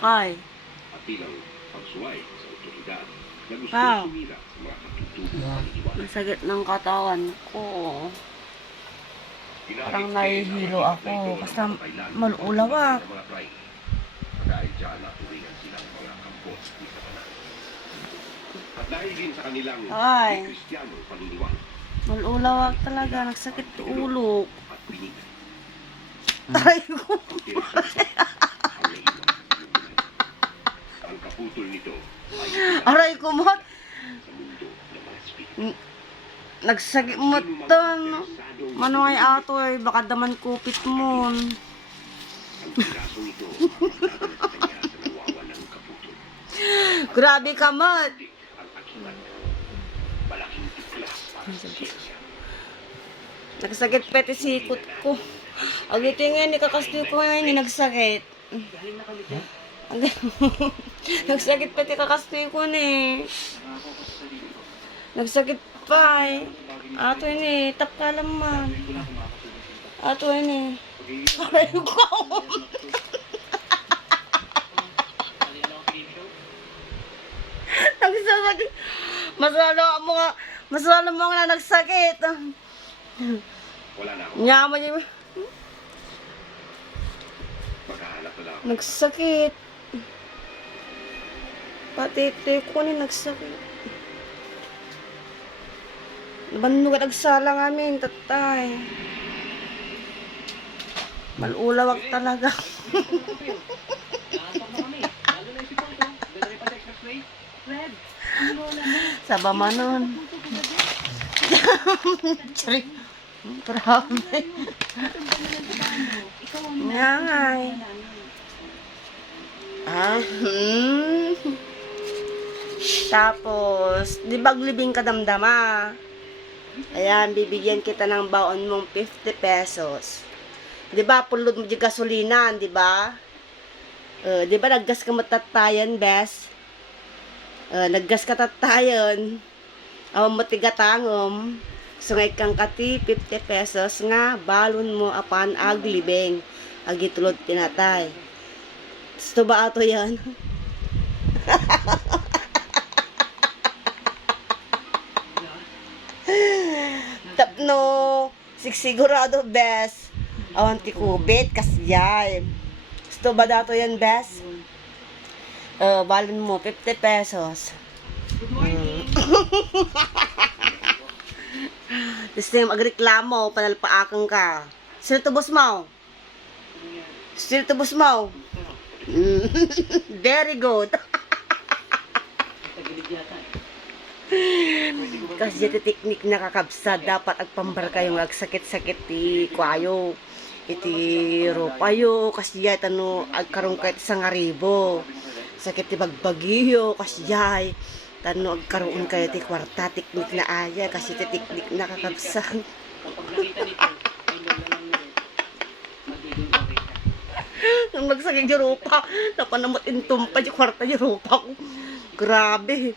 Ay. At bilang pagsuway sa otoridad na gusto Wow. sumira sa mga katutubong paniniwala. Masakit ng katawan ko. Parang nahihilo ako kasi malulawak. Dahil dyan naturingan silang mga kampo ni Satanas. At dahil din sa kanilang Ay. Kristiyanong paniniwala Malulawak talaga. Nagsakit ulo. at binigay Aray ko. ang tinasasya ang naiwan. Ang kaputol nito ay Aray ko mo. sa mundo ng mga espiritu. Nagsakit mo to. Manoy ato ay baka daman kupit mo. Ang piraso nito ang magdadala sa kanya sa nawawalang kaputol. Grabe ka, Mat. Ang akibat, malaking tiklas para sa siyensya. Nagsakit pati sikot ko. Ang ito nga, nikakastoy ko nga yung nagsakit. Nagsakit pati kakastoy ko na eh. Nagsakit pa eh. Ato yun eh, tap ka laman. Ato yun eh. Aray ko. Nagsakit. Masala mo nga nagsakit. Wala na ako. Nyaman niya. Maghahanap na lang ako. Nagsakit. Pati ito ko ni nagsakit. Nabannog at nagsala ngamin, tatay. Malulawak talaga. Saba manon. Chari. Grabe. Ngay. Tapos, di ba glibing kadamdama? Ayan, bibigyan kita ng baon mong 50 pesos. Di ba, pulod mo di gasolina, di ba? Di ba, naggas ka matatayan, bes? Naggas ka tatayan. Awang matigatangom. Sungay kang kati, 50 pesos nga, balon mo apan aglibing. Agitulod tinatay. Gusto ba ato yan? Tapno, sigurado, bes. Awan ti kubit, kasyay. Gusto ba dato yan, bes? Balon mo, 50 pesos. Gusto yung magreklamo, panalpaakang ka. Sino to boss mo? Sino to boss mo? Very good. Kasi iti teknik na kakabsa, dapat agpambar kayong agsakit-sakit ti kwayo. Iti ropayo, kasi yay, tano, agkarong kahit isang aribo. Sakit ti bagbagiyo, kasi yay, tano, agkaroon kayo ti kwarta, teknik na aya, kasi iti teknik na kakabsa. Nang nagsakit yung ropa, napanamot intumpa yung kwarta yung ropa ko. Grabe.